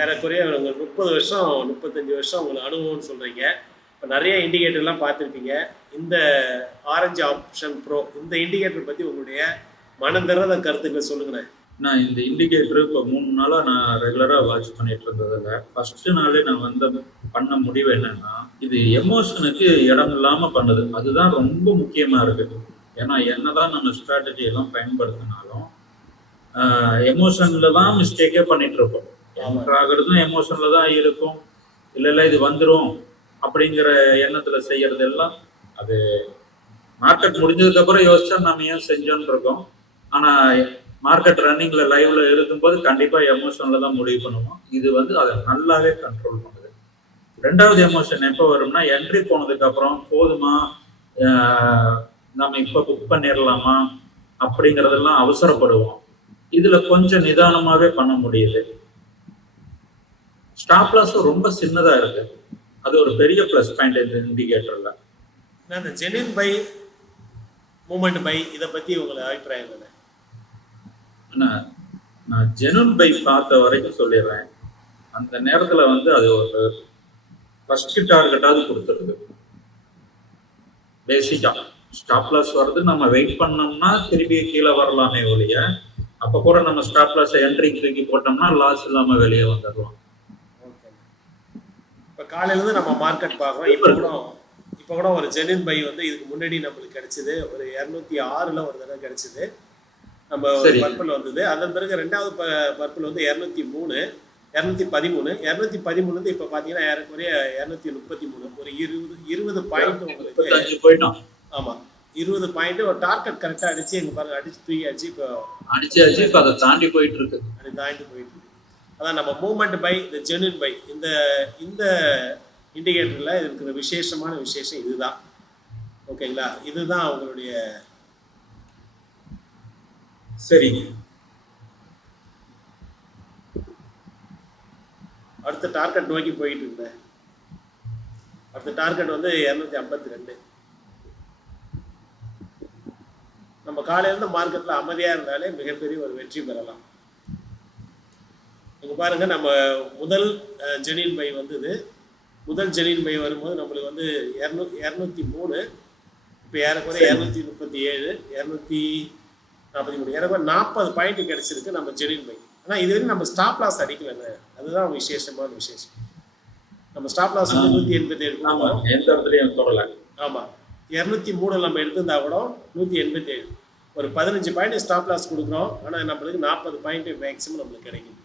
ஏறக்குறைய ஒரு 30 வருஷம், 35 வருஷம் உங்களுக்கு அனுபவம்னு சொல்றீங்க. இப்ப நெறைய இண்டிகேட்டர்லாம் பார்த்துருப்பீங்க. இந்த ஆரஞ்சு ஆப்ஷன் ப்ரோ இந்த இண்டிகேட்டர் பத்தி உங்களுடைய மனம் திறந்த கருத்துக்கள சொல்லுங்களேன். நான் இந்த இண்டிகேட்டர் இப்போ 3 நாளா நான் ரெகுலரா வாட்ச் பண்ணிட்டு இருந்ததுல, ஃபர்ஸ்ட் நாளே நான் பண்ண முடிவு என்னன்னா, இது எமோஷனுக்கு இடம் இல்லாம பண்ணுது. அதுதான் ரொம்ப முக்கியமா இருக்கு. ஏன்னா என்னதான் நம்ம ஸ்ட்ராட்டஜி எல்லாம் பயன்படுத்தினாலும், எமோஷன்ல தான் மிஸ்டேக்கே பண்ணிட்டு இருப்போம். என்டர் ஆகுறதும் எமோஷன்ல தான் இருக்கும். இல்ல இது வந்துரும் அப்படிங்கிற எண்ணத்துல செய்யறது எல்லாம் அது மார்க்கெட் முடிஞ்சதுக்கு அப்புறம் யோசிச்சா நம்ம ஏன் செஞ்சோன்னு இருக்கோம். ஆனா மார்க்கெட் ரன்னிங்ல லைவ்ல இருக்கும்போது கண்டிப்பா எமோஷன்ல தான் முடிவு பண்ணுவோம். இது அதை நல்லாவே கண்ட்ரோல் பண்ணுது. ரெண்டாவது எமோஷன் எப்போ வரும்னா என்ட்ரி போனதுக்கு அப்புறம் போதுமா, நம்ம இப்ப புக் பண்ணிடலாமா அப்படிங்கறதெல்லாம் அவசரப்படுவோம். இதுல கொஞ்சம் நிதானமாவே பண்ண முடியுது. ஸ்டாப் லாஸ் ரொம்ப சின்னதா இருக்கு. அது ஒரு பெரிய பிளஸ் பாயிண்ட் இந்த இண்டிகேட்டர்ல. அந்த ஜெனின் பை மூமெண்ட் பை இத பத்தி உங்க அபிப்பிராயம் என்ன? நான் ஜெனுன் பை பார்த்த வரைக்கும் சொல்லிடுறேன். அந்த நேரத்துல அது ஒரு ஃபர்ஸ்ட் டார்கெட்டாவது கொடுத்துருது. பேசிக்கா ஸ்டாப் லாஸ் வருது, நம்ம வெயிட் பண்ணோம்னா திருப்பி கீழே வரலாமே ஒழிய, அப்ப கூட நம்ம ஸ்டாப் லாஸ் என்ட்ரிக்கு தூக்கி போட்டோம்னா லாஸ் இல்லாம வெளியே வந்துடலாம். இப்ப காலையில இருந்து நம்ம மார்க்கெட் பார்க்குறோம். இப்போ கூட ஒரு ஜெனின் பை இதுக்கு முன்னாடி நம்மளுக்கு கிடைச்சது ஒரு 206ல ஒரு தடவை கிடைச்சது. நம்ம பர்பிள் வந்தது. அதன் பிறகு ரெண்டாவது பர்பிள் 203, 213, 213 இப்ப பாத்தீங்கன்னா ஏறக்குறைய 233, ஒரு 20 பாயிண்ட் உங்களுக்கு. ஆமா, 20 பாயிண்ட் ஒரு டார்கெட் கரெக்டா அடிச்சு எங்க பாருங்க, அடிச்சு தூக்கியாச்சு. இப்போ அடிச்சாச்சு, இப்போ அதை தாண்டி போயிட்டு இருக்கு. அது தாண்டி போயிட்டு இருக்கு. அதான் நம்ம மூவ்மெண்ட் பை, இந்த ஜெனுயின் பை, இந்த இண்டிகேட்டர்ல இருக்கிற விசேஷமான விசேஷம் இதுதான். ஓகேங்களா? இதுதான் அவங்களுடைய. சரி, அடுத்த டார்கெட் நோக்கி போயிட்டு இருந்தேன். அடுத்த டார்கெட் 252. நம்ம காலையில இருந்து மார்க்கெட்ல அமைதியா இருந்தாலே மிகப்பெரிய ஒரு வெற்றி பெறலாம். இங்க பாருங்க, நம்ம முதல் ஜெனின் பை வந்தது. முதல் ஜெனின் பை வரும்போது நம்மளுக்கு 203, இப்போ ஏறக்குறைய 237, 243, ஏறக்குறைய 40 பாயிண்ட் கிடைச்சிருக்கு நம்ம ஜெனின் பை. ஆனால் இது வரைக்கும் நம்ம ஸ்டாப் லாஸ் அடிக்கலங்க. அதுதான் விசேஷமான விசேஷம். நம்ம ஸ்டாப் லாஸ் 187. ஆமா, 203 நம்ம எடுத்திருந்தா கூட 187, ஒரு 15 பாயிண்ட் ஸ்டாப் லாஸ் கொடுக்குறோம். ஆனால் நம்மளுக்கு 40 பாயிண்ட் மேக்ஸிமம் நம்மளுக்கு கிடைக்குது.